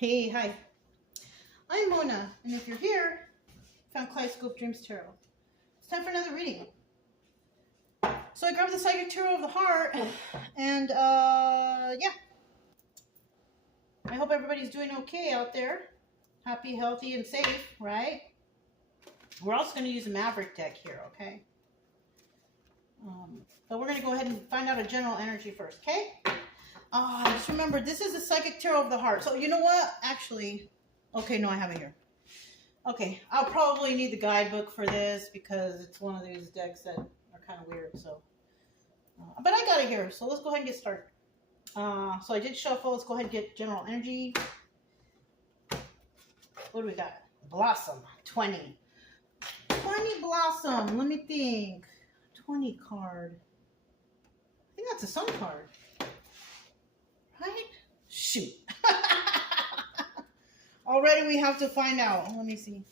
Hey, hi. I'm Mona, and if you're here, found Kaleidoscope Dreams Tarot. It's time for another reading. So I grabbed the Psychic Tarot of the Heart, and yeah. I hope everybody's doing okay out there. Happy, healthy, and safe, right? We're also going to use a Maverick deck here, okay? But we're going to go ahead and find out a general energy first, okay? Just remember, this is a Psychic Tarot of the Heart. So you know what? Actually, okay, no, I have it here. Okay, I'll probably need the guidebook for this because it's one of these decks that are kind of weird. So, but I got it here. So let's go ahead and get started. So I did shuffle. Let's go ahead and get general energy. What do we got? Blossom, 20. 20 Blossom. Let me think. 20 card. I think that's a sun card. Right? Shoot. Already we have to find out. Let me see.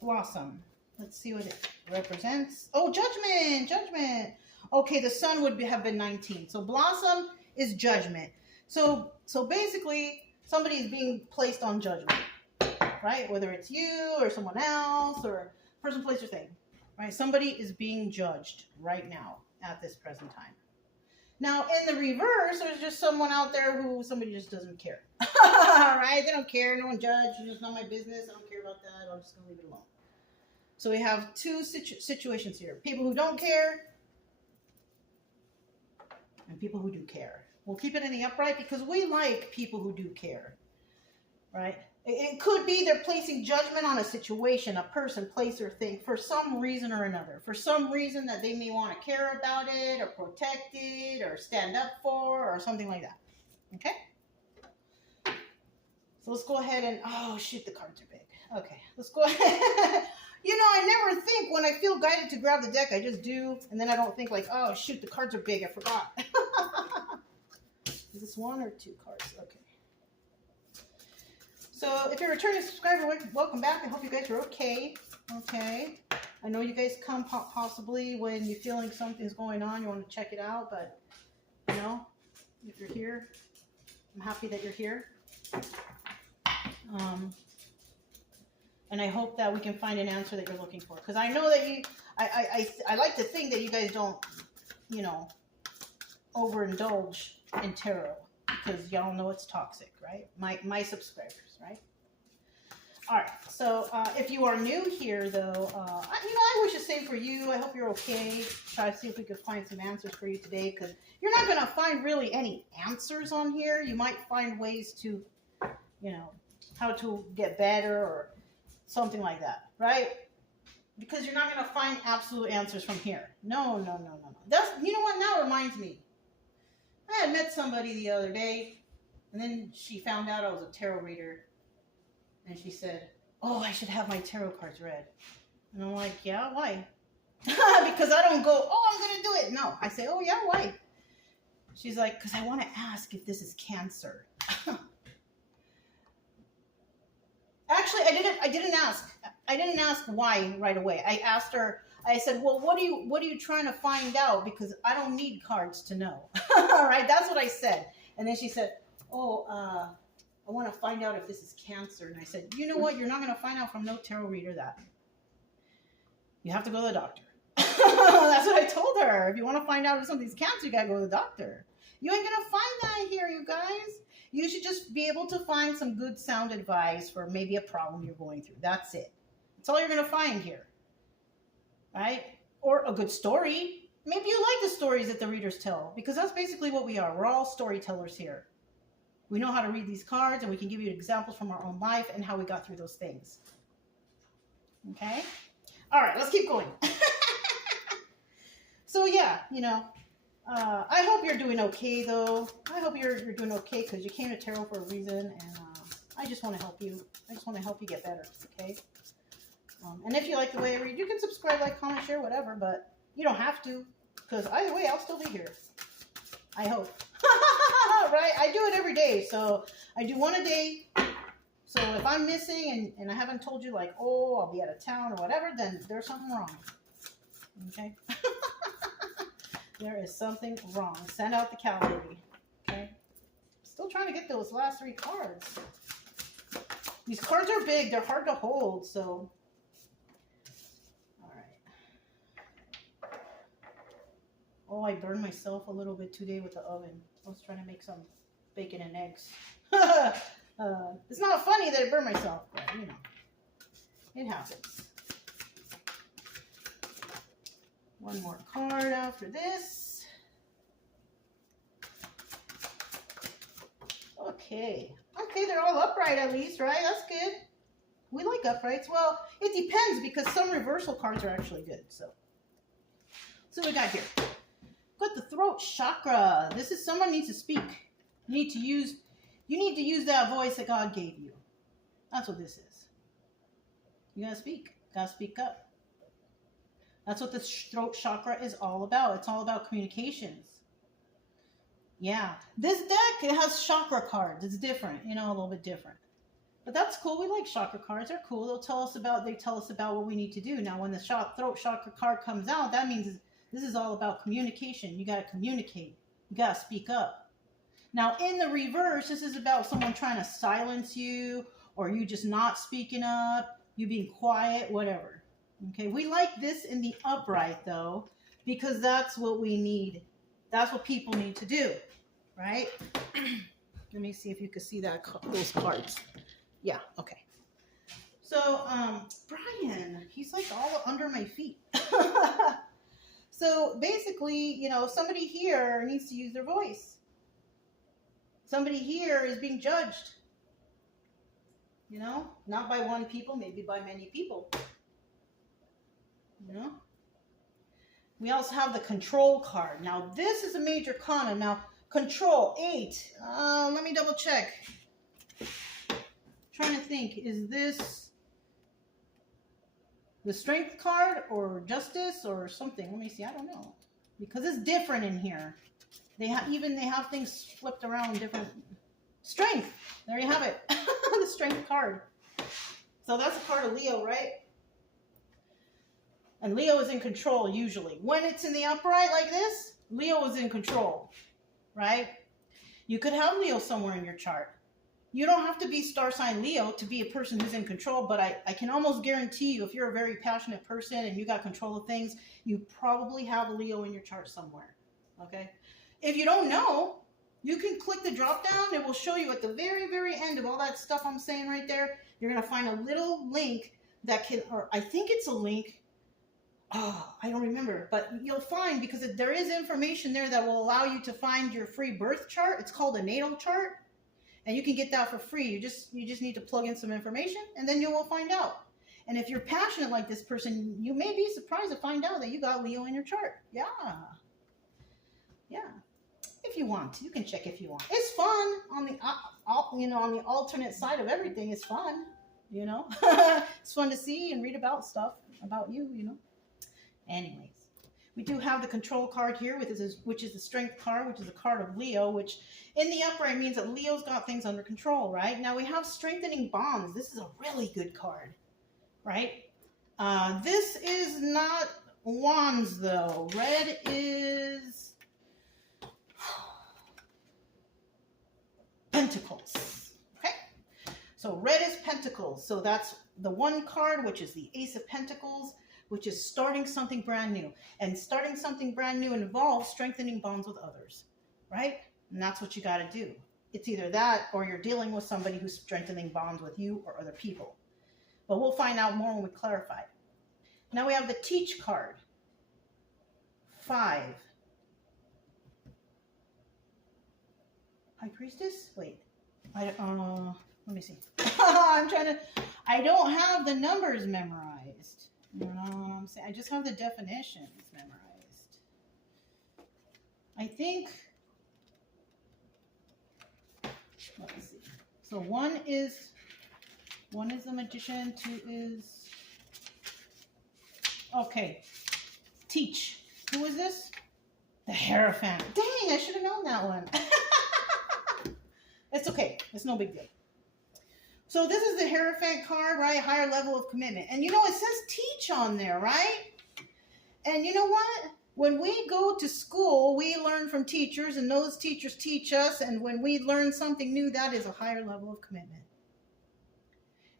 Blossom. Let's see what it represents. Oh, judgment. Judgment. Okay, the sun would have been 19. So blossom is judgment. So basically, somebody is being placed on judgment. Right? Whether it's you or someone else or person, place, or thing. Right? Somebody is being judged right now at this present time. Now, in the reverse, there's just someone out there who somebody just doesn't care. Right? They don't care. No one judge. It's just not my business. I don't care about that. I'm just going to leave it alone. So we have two situations here. People who don't care and people who do care. We'll keep it in the upright because we like people who do care. Right? It could be they're placing judgment on a situation, a person, place, or thing for some reason or another. For some reason that they may want to care about it or protect it or stand up for or something like that. Okay? So let's go ahead and, oh, shoot, the cards are big. Okay, let's go ahead. You know, I never think when I feel guided to grab the deck, I just do. And then I don't think like, oh, shoot, the cards are big. I forgot. Is this one or two cards? Okay. So if you're a returning subscriber, welcome back. I hope you guys are okay. Okay. I know you guys come possibly when you're feeling something's going on. You want to check it out. But, you know, if you're here, I'm happy that you're here. And I hope that we can find an answer that you're looking for. Because I know that you, I like to think that you guys don't, you know, overindulge in tarot. Because y'all know it's toxic, right? My subscribers, right? All right. So if you are new here, though, I wish the same for you. I hope you're okay. Try to see if we could find some answers for you today. Because you're not going to find really any answers on here. You might find ways to, you know, how to get better or something like that, right? Because you're not going to find absolute answers from here. No. That's, you know what? Now reminds me. I had met somebody the other day, and then she found out I was a tarot reader, and she said, oh, I should have my tarot cards read. And I'm like, yeah, why? Because I don't go, oh, I'm going to do it. No, I say, oh, yeah, why? She's like, because I want to ask if this is Cancer. Actually, I didn't ask. I didn't ask why right away. I asked her, I said, well, what are you trying to find out? Because I don't need cards to know. All right, that's what I said. And then she said, oh, I want to find out if this is Cancer. And I said, you know what? You're not going to find out from no tarot reader that. You have to go to the doctor. That's what I told her. If you want to find out if something's Cancer, you got to go to the doctor. You ain't going to find that here, you guys. You should just be able to find some good sound advice for maybe a problem you're going through. That's it. That's all you're going to find here. Right? Or a good story. Maybe you like the stories that the readers tell, because that's basically what we are. We're all storytellers here. We know how to read these cards, and we can give you examples from our own life and how we got through those things. Okay? All right, let's keep going. So yeah, you know, I hope you're doing okay, though. I hope you're doing okay, because you came to tarot for a reason, and I just want to help you. I just want to help you get better, okay? And if you like the way I read, you can subscribe, like, comment, share, whatever, but you don't have to, because either way, I'll still be here. I hope. Right? I do it every day, so I do one a day. So if I'm missing and I haven't told you, like, oh, I'll be out of town or whatever, then there's something wrong. Okay? There is something wrong. Send out the cow lady. Okay. Still trying to get those last 3 cards. These cards are big. They're hard to hold. So, all right. Oh, I burned myself a little bit today with the oven. I was trying to make some bacon and eggs. It's not funny that I burned myself, but you know, it happens. One more card after this. Okay. Okay, they're all upright at least, right? That's good. We like uprights. Well, it depends because some reversal cards are actually good. So what we got here? Got the throat chakra. This is someone needs to speak. You need to use that voice that God gave you. That's what this is. You gotta speak. Gotta speak up. That's what the throat chakra is all about. It's all about communications. Yeah. This deck, it has chakra cards. It's different, you know, a little bit different. But that's cool. We like chakra cards. They're cool. They tell us about what we need to do. Now, when the throat chakra card comes out, that means this is all about communication. You got to communicate. You got to speak up. Now, in the reverse, this is about someone trying to silence you or you just not speaking up, you being quiet, whatever. Okay, we like this in the upright, though, because that's what we need. That's what people need to do, right? Let me see if you can see those cards. Yeah, okay. So, Brian, he's like all under my feet. So, basically, you know, somebody here needs to use their voice. Somebody here is being judged. You know, not by one people, maybe by many people. You know, we also have the control card. Now, this is a major con. Now, control 8. Let me double check. Trying to think, is this the strength card or justice or something? Let me see. I don't know because it's different in here. They have things flipped around different. Strength. There you have it. The strength card. So that's a card of Leo, right? And Leo is in control usually. When it's in the upright like this, Leo is in control, right? You could have Leo somewhere in your chart. You don't have to be star sign Leo to be a person who's in control, but I can almost guarantee you if you're a very passionate person and you got control of things, you probably have a Leo in your chart somewhere, okay? If you don't know, you can click the drop down. It will show you at the very, very end of all that stuff I'm saying right there. You're going to find a little link that can, or I think it's a link. Oh, I don't remember, but you'll find because there is information there that will allow you to find your free birth chart. It's called a natal chart, and you can get that for free. You just need to plug in some information, and then you will find out. And if you're passionate like this person, you may be surprised to find out that you got Leo in your chart. Yeah. If you want, you can check if you want. It's fun on the on the alternate side of everything. It's fun, you know. It's fun to see and read about stuff about you, you know. Anyways, we do have the control card here, which is the strength card, which is a card of Leo, which in the upright means that Leo's got things under control, right? Now we have strengthening bonds. This is a really good card, right? This is not wands, though. Red is pentacles, okay? So red is pentacles. So that's the one card, which is the Ace of Pentacles, which is starting something brand new. And starting something brand new involves strengthening bonds with others, right? And that's what you got to do. It's either that or you're dealing with somebody who's strengthening bonds with you or other people. But we'll find out more when we clarify. Now we have the Teach card. 5. High Priestess? Wait. Let me see. I don't have the numbers memorized. You know what I'm saying? I just have the definitions memorized. I think, let's see. So one is the Magician, 2 is, okay, Teach. Who is this? The Hierophant. Dang, I should have known that one. It's okay. It's no big deal. So this is the Hierophant card, right? Higher level of commitment. And you know, it says teach on there, right? And you know what? When we go to school, we learn from teachers, and those teachers teach us, and when we learn something new, that is a higher level of commitment.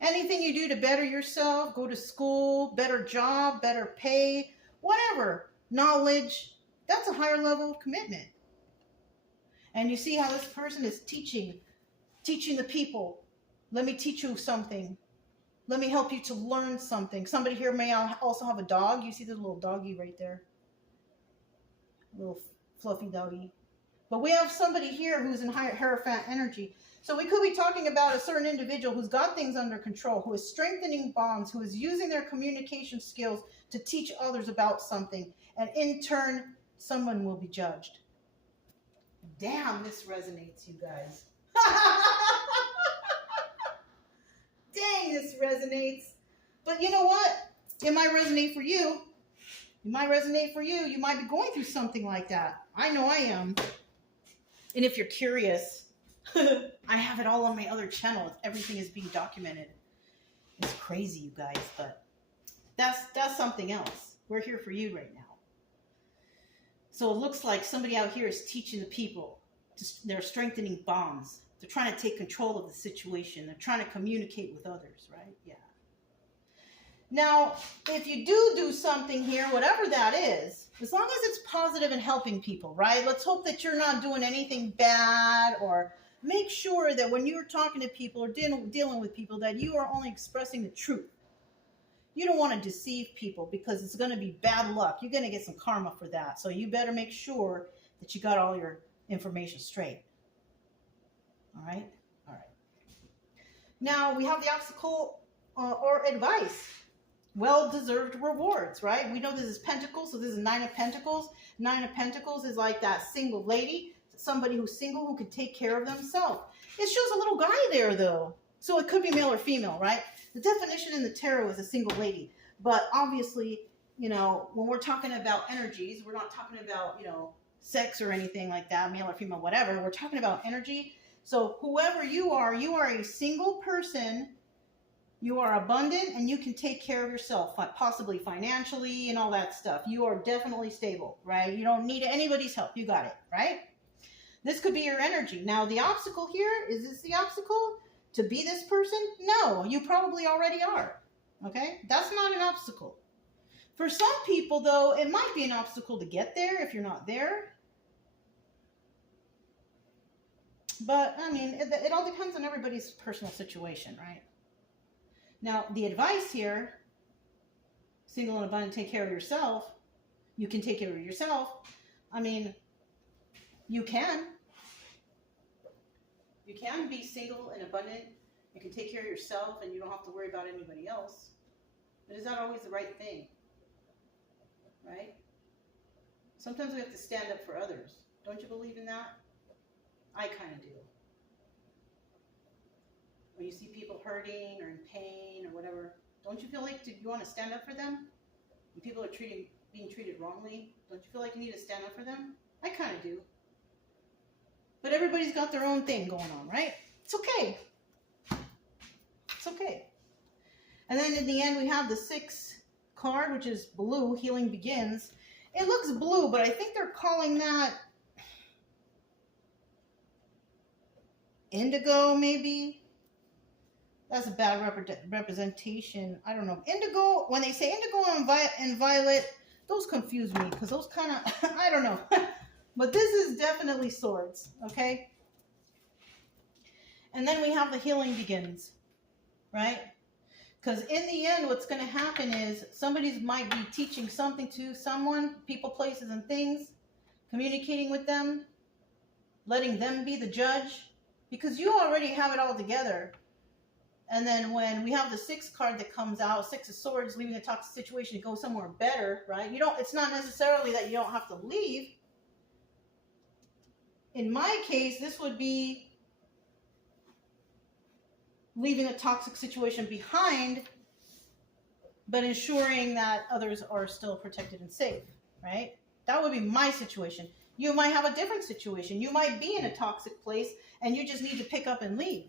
Anything you do to better yourself, go to school, better job, better pay, whatever, knowledge, that's a higher level of commitment. And you see how this person is teaching the people. Let me teach you something. Let me help you to learn something. Somebody here may also have a dog. You see the little doggy right there. Little fluffy doggy. But we have somebody here who's in Hierophant energy. So we could be talking about a certain individual who's got things under control, who is strengthening bonds, who is using their communication skills to teach others about something. And in turn, someone will be judged. Damn, this resonates, you guys. Dang, this resonates. But you know what? It might resonate for you. It might resonate for you. You might be going through something like that. I know I am. And if you're curious, I have it all on my other channel. Everything is being documented. It's crazy, you guys, but that's something else. We're here for you right now. So it looks like somebody out here is teaching the people. They're strengthening bonds. They're trying to take control of the situation. They're trying to communicate with others, right? Yeah. Now, if you do something here, whatever that is, as long as it's positive and helping people, right? Let's hope that you're not doing anything bad, or make sure that when you're talking to people or dealing with people that you are only expressing the truth. You don't want to deceive people because it's going to be bad luck. You're going to get some karma for that. So you better make sure that you got all your information straight. All right? All right. Now we have the obstacle or advice. Well-deserved rewards, right? We know this is Pentacles, so this is Nine of Pentacles. Nine of Pentacles is like that single lady, somebody who's single who can take care of themselves. It shows a little guy there, though. So it could be male or female, right? The definition in the tarot is a single lady. But obviously, you know, when we're talking about energies, we're not talking about, you know, sex or anything like that, male or female, whatever. We're talking about energy. So whoever you are a single person. You are abundant and you can take care of yourself, possibly financially and all that stuff. You are definitely stable, right? You don't need anybody's help. You got it, right? This could be your energy. Now, the obstacle here, is this the obstacle to be this person? No, you probably already are, okay? That's not an obstacle. For some people, though, it might be an obstacle to get there if you're not there. But, I mean, it all depends on everybody's personal situation, right? Now, the advice here, single and abundant, take care of yourself. You can take care of yourself. I mean, you can. You can be single and abundant. You can take care of yourself and you don't have to worry about anybody else. But is that always the right thing? Right? Sometimes we have to stand up for others. Don't you believe in that? I kind of do. When you see people hurting or in pain or whatever, don't you feel like you want to stand up for them? When people are being treated wrongly, don't you feel like you need to stand up for them? I kind of do. But everybody's got their own thing going on, right? It's okay. It's okay. And then in the end, we have the 6 card, which is blue, Healing Begins. It looks blue, but I think they're calling that indigo, maybe. That's a bad representation. I don't know. Indigo, when they say indigo and violet, those confuse me because those kind of, I don't know. But this is definitely swords, okay? And then we have the Healing Begins, right? Because in the end, what's going to happen is somebody might be teaching something to someone, people, places, and things, communicating with them, letting them be the judge, because you already have it all together. And then when we have the 6 card that comes out, 6 of Swords, leaving a toxic situation to go somewhere better, right? It's not necessarily that you don't have to leave. In my case, this would be leaving a toxic situation behind, but ensuring that others are still protected and safe, right? That would be my situation. You might have a different situation. You might be in a toxic place and you just need to pick up and leave.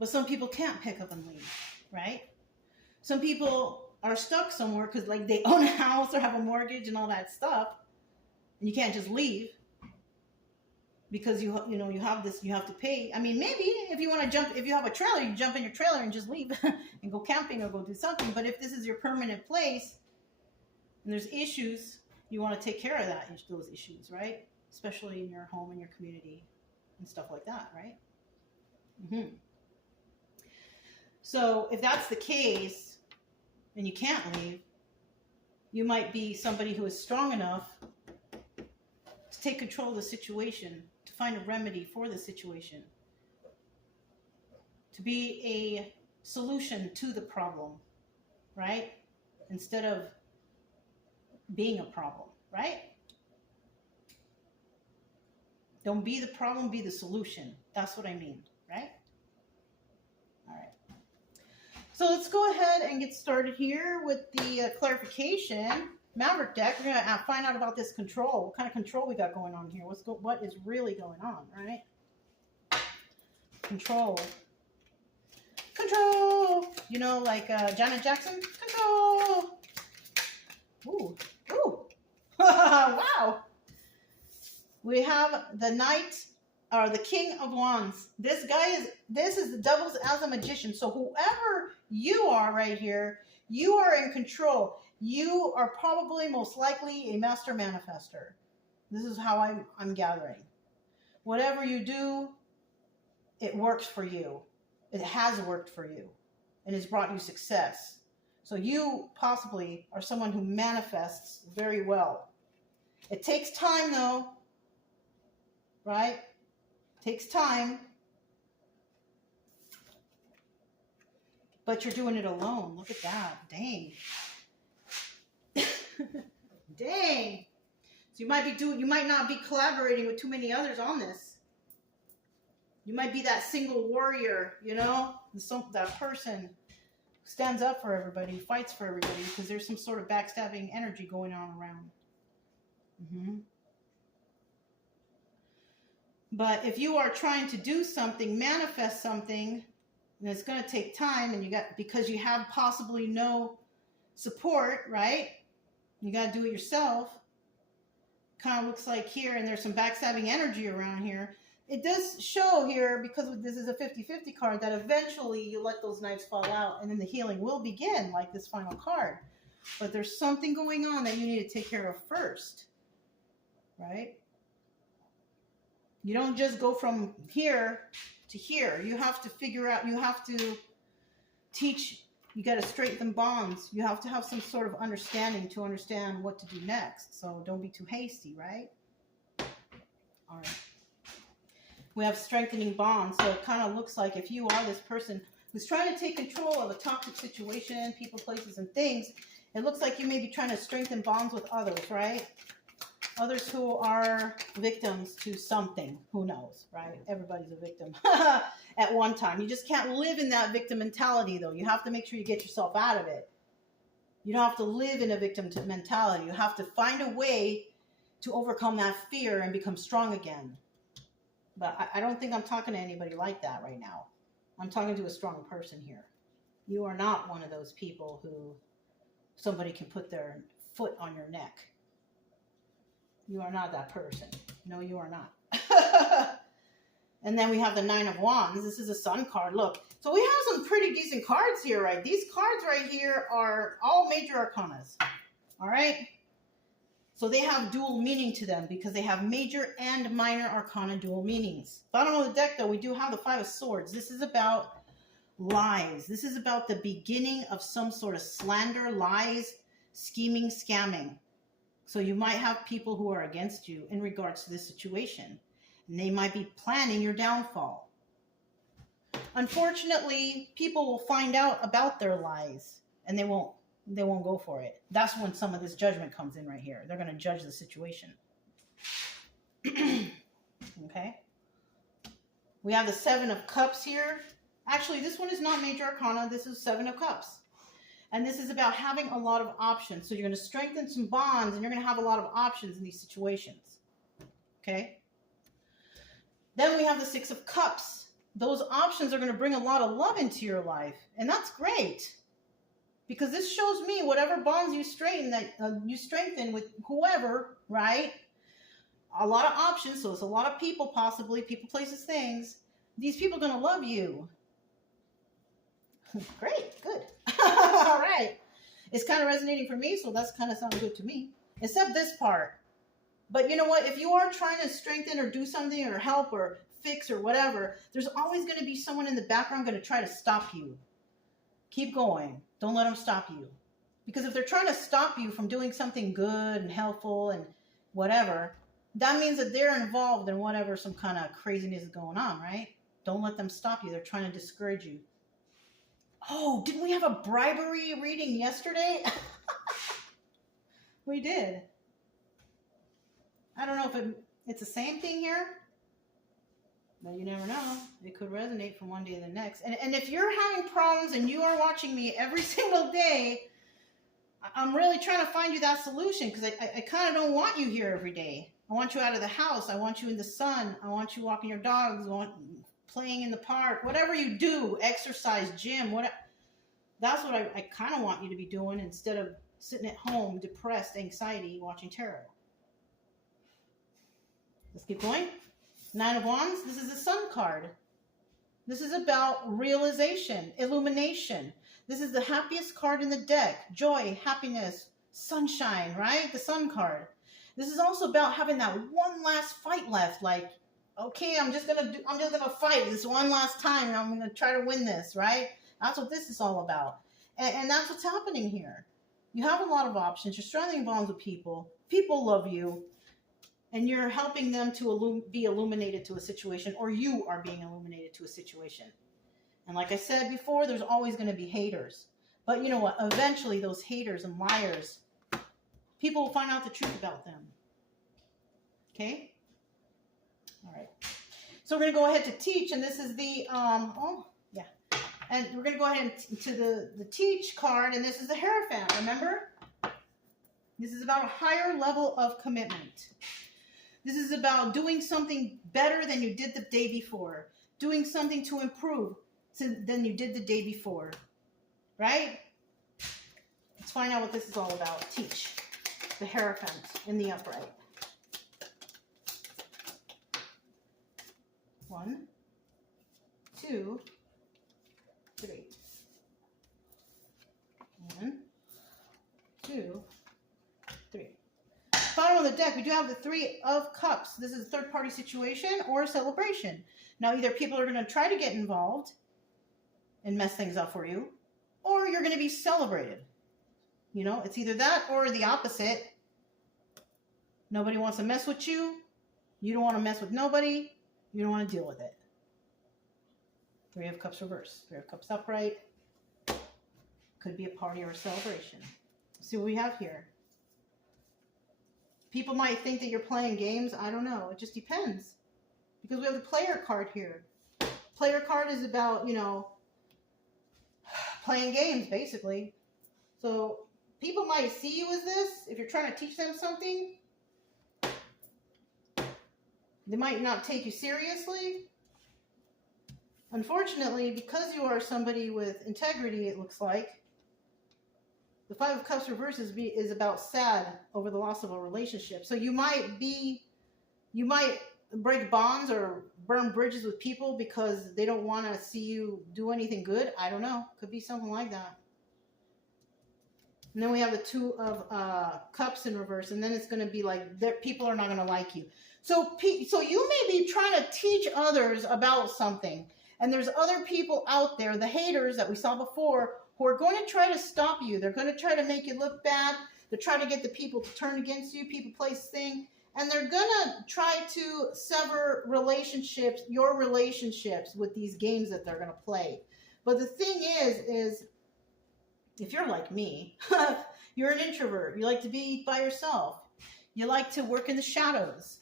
But some people can't pick up and leave, right? Some people are stuck somewhere because like they own a house or have a mortgage and all that stuff, and you can't just leave because you have this, you have to pay. I mean, maybe if you want to jump, if you have a trailer, you can jump in your trailer and just leave and go camping or go do something. But if this is your permanent place and there's issues, you want to take care of those issues, right? Especially in your home and your community and stuff like that, right? Mm-hmm. So if that's the case and you can't leave, you might be somebody who is strong enough to take control of the situation, to find a remedy for the situation, to be a solution to the problem, right? Instead of being a problem, right? Don't be the problem, be the solution. That's what I mean, right? All right. So let's go ahead and get started here with the clarification. Maverick deck, we're going to find out about this control. What kind of control we got going on here? What is really going on, right? Control. Control! You know, like Janet Jackson? Control! Ooh. Ooh. Wow! We have the Knight, or the King of Wands. This is the Devil's as a magician. So whoever you are right here, you are in control. You are probably most likely a master manifester. This is how I'm gathering. Whatever you do, it works for you. It has worked for you and has brought you success. So you possibly are someone who manifests very well. It takes time though, right? It takes time. But you're doing it alone. Look at that. Dang. Dang. So you might not be collaborating with too many others on this. You might be that single warrior, you know, that person who stands up for everybody, fights for everybody, because there's some sort of backstabbing energy going on around. Mm-hmm. But if you are trying to do something, manifest something, and it's going to take time, and because you have possibly no support, right? You got to do it yourself. Kind of looks like here, and there's some backstabbing energy around here. It does show here, because this is a 50-50 card, that eventually you let those knives fall out, and then the healing will begin, like this final card. But there's something going on that you need to take care of first, right? You don't just go from here to here. You have to figure out, you have to teach, you got to strengthen bonds. You have to have some sort of understanding to understand what to do next. So don't be too hasty, right? All right. We have strengthening bonds. So it kind of looks like if you are this person who's trying to take control of a toxic situation, people, places, and things, it looks like you may be trying to strengthen bonds with others, right? Others who are victims to something. Who knows, right? Everybody's a victim at one time. You just can't live in that victim mentality, though. You have to make sure you get yourself out of it. You don't have to live in a victim mentality. You have to find a way to overcome that fear and become strong again. But I don't think I'm talking to anybody like that right now. I'm talking to a strong person here. You are not one of those people who somebody can put their foot on your neck. You are not that person. No, you are not. And then we have the Nine of Wands. This is a Sun card. Look. So we have some pretty decent cards here, right? These cards right here are all major arcanas. All right? So they have dual meaning to them because they have major and minor arcana dual meanings. Bottom of the deck, though, we do have the Five of Swords. This is about lies. This is about the beginning of some sort of slander, lies, scheming, scamming. So you might have people who are against you in regards to this situation. And they might be planning your downfall. Unfortunately, people will find out about their lies and they won't go for it. That's when some of this judgment comes in right here. They're going to judge the situation. Okay. We have the Seven of Cups here. Actually, this one is not major arcana. This is Seven of Cups. And this is about having a lot of options. So you're going to strengthen some bonds and you're going to have a lot of options in these situations. Okay. Then we have the Six of Cups. Those options are going to bring a lot of love into your life. And that's great. Because this shows me whatever bonds you strengthen with whoever, right? A lot of options, so it's a lot of people, possibly people, places, things. These people are going to love you. Great, good. All right. It's kind of resonating for me, so that's kind of sounding good to me. Except this part. But you know what? If you are trying to strengthen or do something or help or fix or whatever, there's always going to be someone in the background going to try to stop you. Keep going. Don't let them stop you. Because if they're trying to stop you from doing something good and helpful and whatever, that means that they're involved in whatever some kind of craziness is going on, right? Don't let them stop you. They're trying to discourage you. Oh, didn't we have a bribery reading yesterday? We did. I don't know if it's the same thing here, but you never know. It could resonate from one day to the next. And if you're having problems and you are watching me every single day, I'm really trying to find you that solution, because I kind of don't want you here every day. I want you out of the house. I want you in the sun. I want you walking your dogs, playing in the park, whatever you do, exercise, gym, whatever. That's what I kind of want you to be doing instead of sitting at home, depressed, anxiety, watching tarot. Let's keep going. 9 of Wands. This is the Sun card. This is about realization, illumination. This is the happiest card in the deck. Joy, happiness, sunshine, right? The Sun card. This is also about having that one last fight left. Like, okay, I'm just gonna fight this one last time, and I'm gonna try to win this, right? That's what this is all about. And that's what's happening here. You have a lot of options. You're strengthening bonds with people. People love you. And you're helping them to be illuminated to a situation, or you are being illuminated to a situation. And like I said before, there's always going to be haters. But you know what? Eventually, those haters and liars, people will find out the truth about them. Okay? All right. So we're going to go ahead to teach, and this is the, and we're going to go ahead to the teach card, and this is the Hierophant, remember? This is about a higher level of commitment. This is about doing something better than you did the day before. Doing something to improve than you did the day before. Right? Let's find out what this is all about. Teach. The Hierophant in the upright. 1, 2, 3. 1, 2, 3. Bottom of the deck, we do have the 3 of Cups. This is a third-party situation or a celebration. Now, either people are going to try to get involved and mess things up for you, or you're going to be celebrated. You know, it's either that or the opposite. Nobody wants to mess with you. You don't want to mess with nobody. You don't want to deal with it. 3 of Cups reverse. 3 of Cups upright. Could be a party or a celebration. See what we have here. People might think that you're playing games. I don't know. It just depends. Because we have the player card here. Player card is about, you know, playing games, basically. So people might see you as this. If you're trying to teach them something, they might not take you seriously. Unfortunately, because you are somebody with integrity, it looks like, the 5 of Cups reverse is about sad over the loss of a relationship. So you might break bonds or burn bridges with people because they don't want to see you do anything good. I don't know. Could be something like that. And then we have the 2 of Cups in reverse, and then it's going to be like people are not going to like you. So you may be trying to teach others about something, and there's other people out there, the haters that we saw before, who are going to try to stop you. They're going to try to make you look bad. They're trying to get the people to turn against you, people, place, thing. And they're going to try to sever relationships, your relationships with these games that they're going to play. But the thing is if you're like me, you're an introvert. You like to be by yourself. You like to work in the shadows.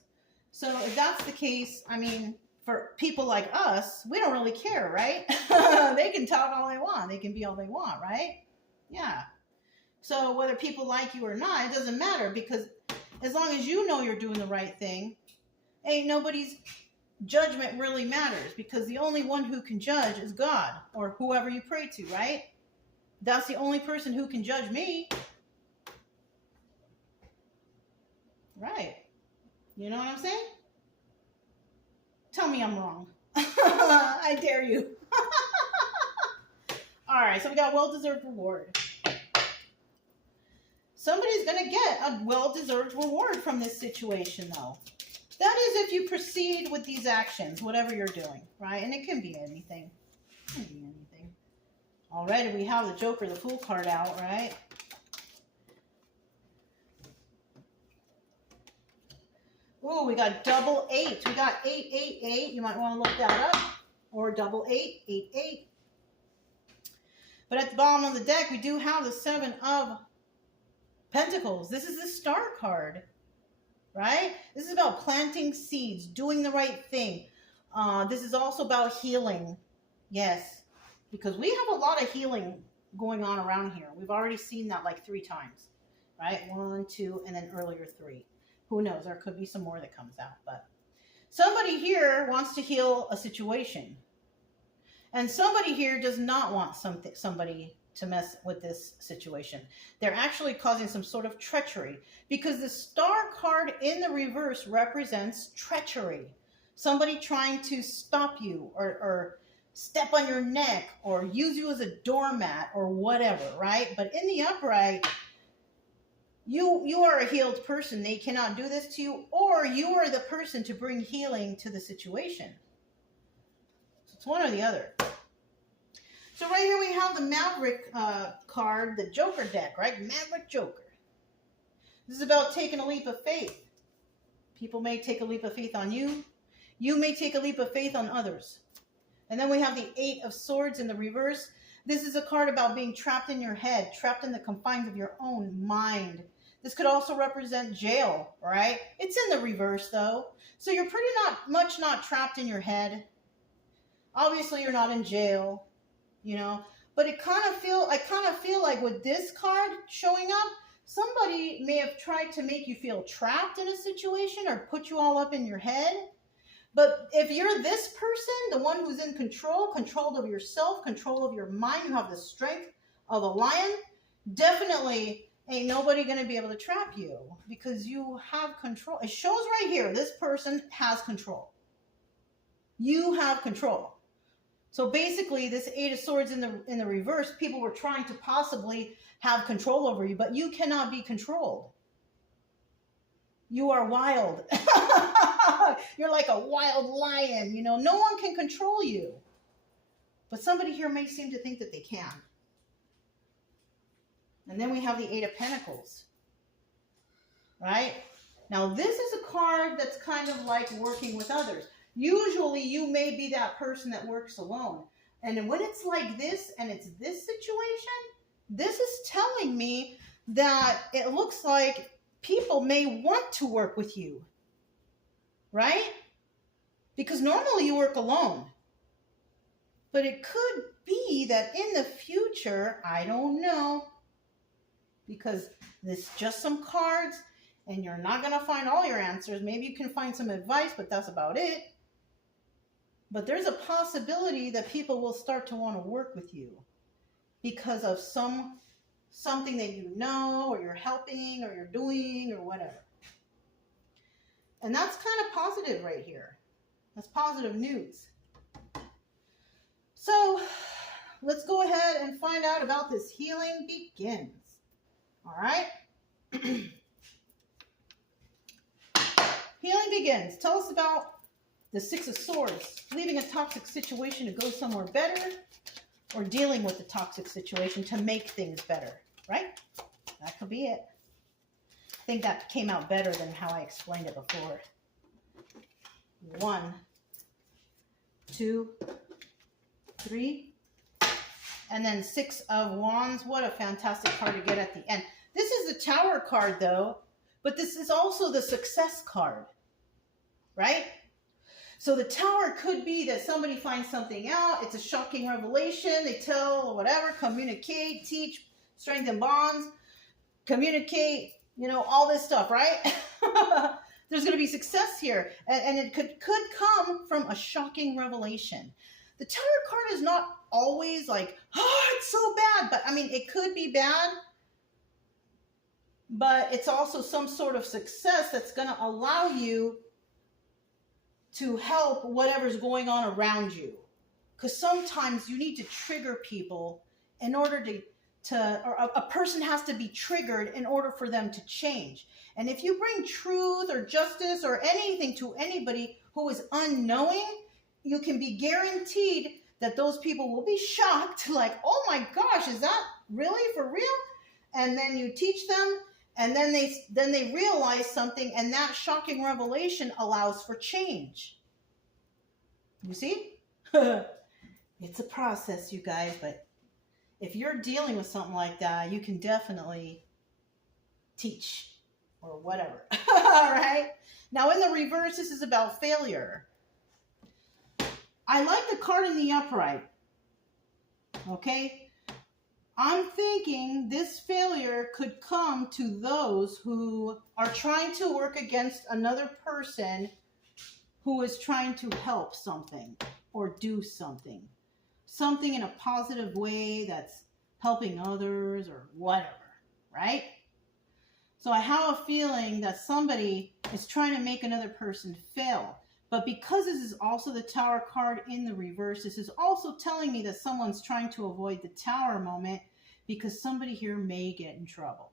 So if that's the case, I mean, for people like us, we don't really care, right? They can talk all they want. They can be all they want, right? Yeah. So whether people like you or not, it doesn't matter, because as long as you know you're doing the right thing, ain't nobody's judgment really matters, because the only one who can judge is God, or whoever you pray to, right? That's the only person who can judge me. Right. You know what I'm saying? Tell me I'm wrong. I dare you. All right, so we got well-deserved reward. Somebody's going to get a well-deserved reward from this situation, though. That is if you proceed with these actions, whatever you're doing, right? And it can be anything. It can be anything. Already, we have the Joker, the Fool card out, right? Ooh, we got double 8. We got 888. You might want to look that up. Or double 888. But at the bottom of the deck, we do have the 7 of Pentacles. This is the Star card, right? This is about planting seeds, doing the right thing. This is also about healing. Yes, because we have a lot of healing going on around here. We've already seen that like 3 times, right? 1, 2, and then earlier 3. Who knows? There could be some more that comes out. But somebody here wants to heal a situation. And somebody here does not want somebody to mess with this situation. They're actually causing some sort of treachery because the Star card in the reverse represents treachery. Somebody trying to stop you or step on your neck or use you as a doormat or whatever, right? But in the upright, you are a healed person. They cannot do this to you, or you are the person to bring healing to the situation. So it's one or the other. So right here we have the Maverick card, the Joker deck, right? Maverick Joker. This is about taking a leap of faith. People may take a leap of faith on you. You may take a leap of faith on others. And then we have the 8 of Swords in the reverse. This is a card about being trapped in your head, trapped in the confines of your own mind. This could also represent jail, right? It's in the reverse though. So you're pretty much not trapped in your head. Obviously you're not in jail. You know, but I kind of feel like with this card showing up, somebody may have tried to make you feel trapped in a situation or put you all up in your head. But if you're this person, the one who's in control of yourself, control of your mind, you have the strength of a lion, definitely ain't nobody going to be able to trap you because you have control. It shows right here, this person has control. You have control. So basically, this 8 of Swords in the reverse, people were trying to possibly have control over you, but you cannot be controlled. You are wild. You're like a wild lion. You know, no one can control you. But somebody here may seem to think that they can. And then we have the 8 of Pentacles. Right? Now, this is a card that's kind of like working with others. Usually you may be that person that works alone. And when it's like this and it's this situation, this is telling me that it looks like people may want to work with you. Right? Because normally you work alone. But it could be that in the future, I don't know, because there's just some cards and you're not going to find all your answers. Maybe you can find some advice, but that's about it. But there's a possibility that people will start to want to work with you because of something that you know, or you're helping, or you're doing, or whatever. And that's kind of positive right here. That's positive news. So let's go ahead and find out about this healing begins. All right? Healing begins. Tell us about the 6 of Swords, leaving a toxic situation to go somewhere better, or dealing with the toxic situation to make things better, right? That could be it. I think that came out better than how I explained it before. 1, 2, 3, and then 6 of Wands. What a fantastic card to get at the end. This is the Tower card, though, but this is also the Success card, right? So the Tower could be that somebody finds something out. It's a shocking revelation. They tell whatever, communicate, teach, strengthen bonds, communicate, you know, all this stuff, right? There's going to be success here. And it could come from a shocking revelation. the Tower card is not always like, oh, it's so bad. But I mean, it could be bad, but it's also some sort of success that's going to allow you to help whatever's going on around you. Because sometimes you need to trigger people in order or a person has to be triggered in order for them to change. And if you bring truth or justice or anything to anybody who is unknowing, you can be guaranteed that those people will be shocked, like, oh my gosh, is that really for real? And then you teach them, and then they realize something, and that shocking revelation allows for change. You see? It's a process, you guys, but if you're dealing with something like that, you can definitely teach or whatever. All right? Now, in the reverse, this is about failure. I like the card in the upright. Okay? I'm thinking this failure could come to those who are trying to work against another person who is trying to help something or do something. Something in a positive way that's helping others or whatever, right? So I have a feeling that somebody is trying to make another person fail. But because this is also the Tower card in the reverse, this is also telling me that someone's trying to avoid the Tower moment because somebody here may get in trouble.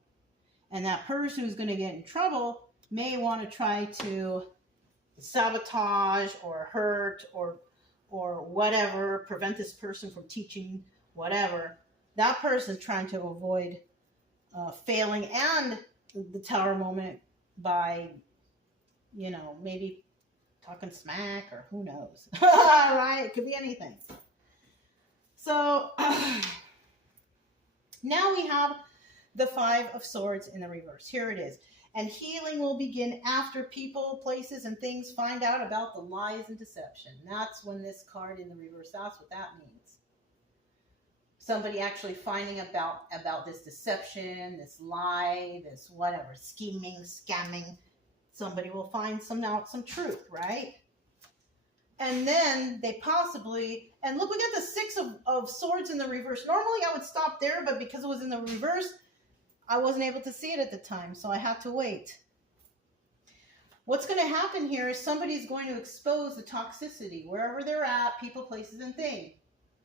And that person who's going to get in trouble may want to try to sabotage or hurt or whatever, prevent this person from teaching, whatever. That person's trying to avoid failing and the Tower moment by, maybe talking smack or who knows. Right? It could be anything. So now we have the Five of Swords in the reverse. Here it is. And healing will begin after people, places, and things find out about the lies and deception. That's when this card in the reverse, that's what that means. Somebody actually finding about this deception, this lie, this whatever, scheming, scamming. Somebody will find some truth, right? And then they possibly, and look, we got the Six of Swords in the reverse. Normally I would stop there, but because it was in the reverse, I wasn't able to see it at the time, so I had to wait. What's going to happen here is somebody's going to expose the toxicity wherever they're at, people, places, and things,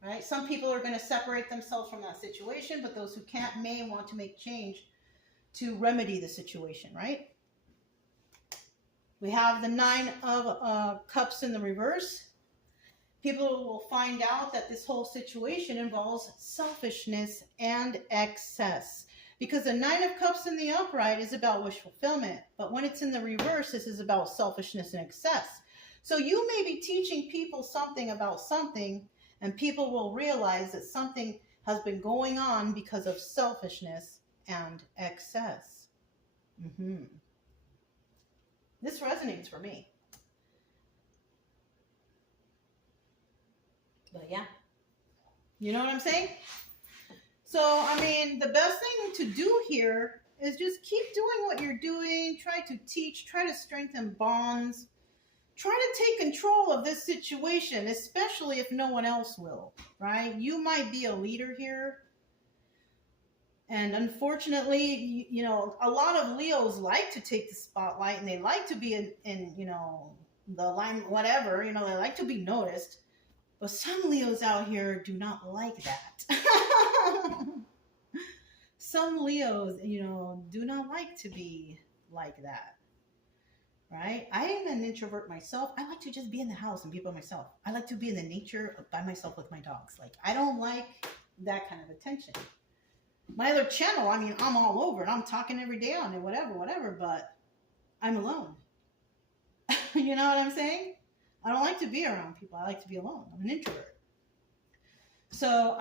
right? Some people are going to separate themselves from that situation, but those who can't may want to make change to remedy the situation, right? We have the Nine of Cups in the reverse. People will find out that this whole situation involves selfishness and excess. Because the Nine of Cups in the upright is about wish fulfillment. But when it's in the reverse, this is about selfishness and excess. So you may be teaching people something about something, and people will realize that something has been going on because of selfishness and excess. This resonates for me. But yeah. You know what I'm saying? So, I mean, the best thing to do here is just keep doing what you're doing. Try to teach. Try to strengthen bonds. Try to take control of this situation, especially if no one else will, right? You might be a leader here. And unfortunately, a lot of Leos like to take the spotlight, and they like to be in the line, whatever. They like to be noticed. But some Leos out here do not like that. Some Leos, do not like to be like that, right? I am an introvert myself. I like to just be in the house and be by myself. I like to be in the nature by myself with my dogs. Like, I don't like that kind of attention. My other channel, I'm all over and I'm talking every day on it, whatever, but I'm alone. You know what I'm saying? I don't like to be around people. I like to be alone. I'm an introvert. So,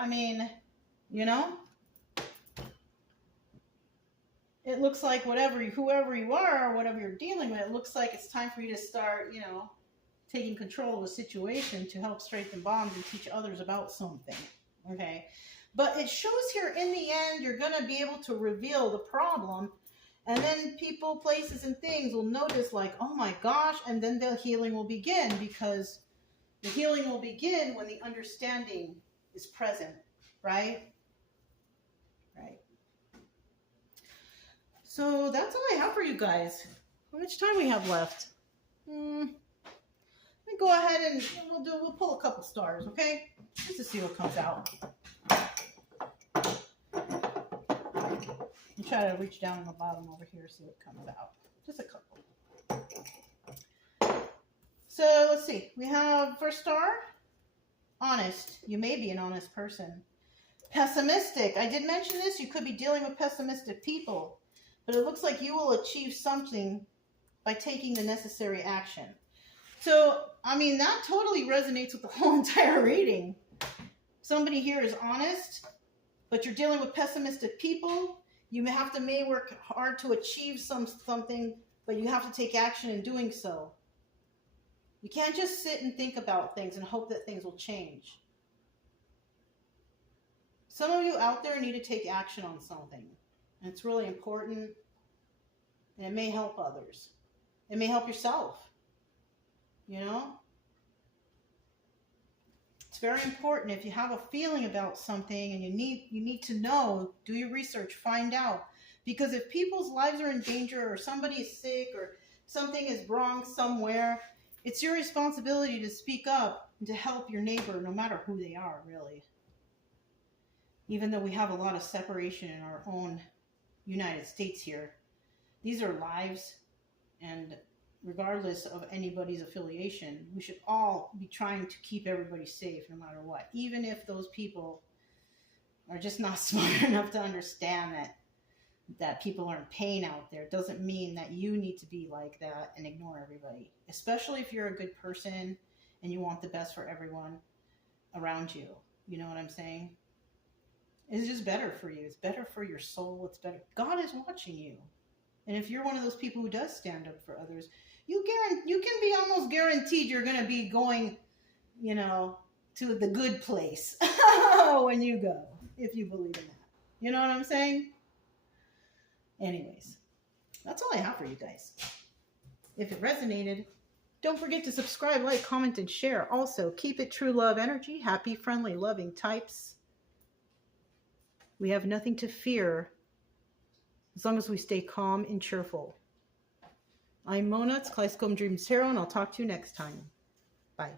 it looks like whoever you are, or whatever you're dealing with, it looks like it's time for you to start, taking control of a situation to help strengthen bonds and teach others about something. Okay? But it shows here in the end, you're going to be able to reveal the problem. And then people, places, and things will notice like, oh my gosh, and then the healing will begin because The healing will begin when the understanding is present, right? Right. So that's all I have for you guys. How much time we have left? Let me go ahead and we'll pull a couple stars, okay? Just to see what comes out. I'll try to reach down on the bottom over here, see what comes out. Just a couple. So let's see. We have first star, honest. You may be an honest person. Pessimistic. I did mention this. You could be dealing with pessimistic people, but it looks like you will achieve something by taking the necessary action. So, I mean, that totally resonates with the whole entire reading. Somebody here is honest, but you're dealing with pessimistic people. You may work hard to achieve something, but you have to take action in doing so. You can't just sit and think about things and hope that things will change. Some of you out there need to take action on something. And it's really important. And it may help others. It may help yourself. You know? It's very important. If you have a feeling about something and you need to know, do your research, find out. Because if people's lives are in danger or somebody is sick or something is wrong somewhere, it's your responsibility to speak up and to help your neighbor, no matter who they are, really. Even though we have a lot of separation in our own United States here, these are lives, and regardless of anybody's affiliation, we should all be trying to keep everybody safe no matter what. Even if those people are just not smart enough to understand that people are in pain out there, doesn't mean that you need to be like that and ignore everybody. Especially if you're a good person and you want the best for everyone around you. You know what I'm saying? It's just better for you. It's better for your soul. It's better. God is watching you. And if you're one of those people who does stand up for others, you can be almost guaranteed you're going to be going, you know, to the good place when you go, if you believe in that. You know what I'm saying? Anyways, that's all I have for you guys. If it resonated, don't forget to subscribe, like, comment, and share. Also, keep it true love energy. Happy, friendly, loving types. We have nothing to fear as long as we stay calm and cheerful. I'm Mona, it's Kaleidoscope Dreams Tarot, and I'll talk to you next time. Bye.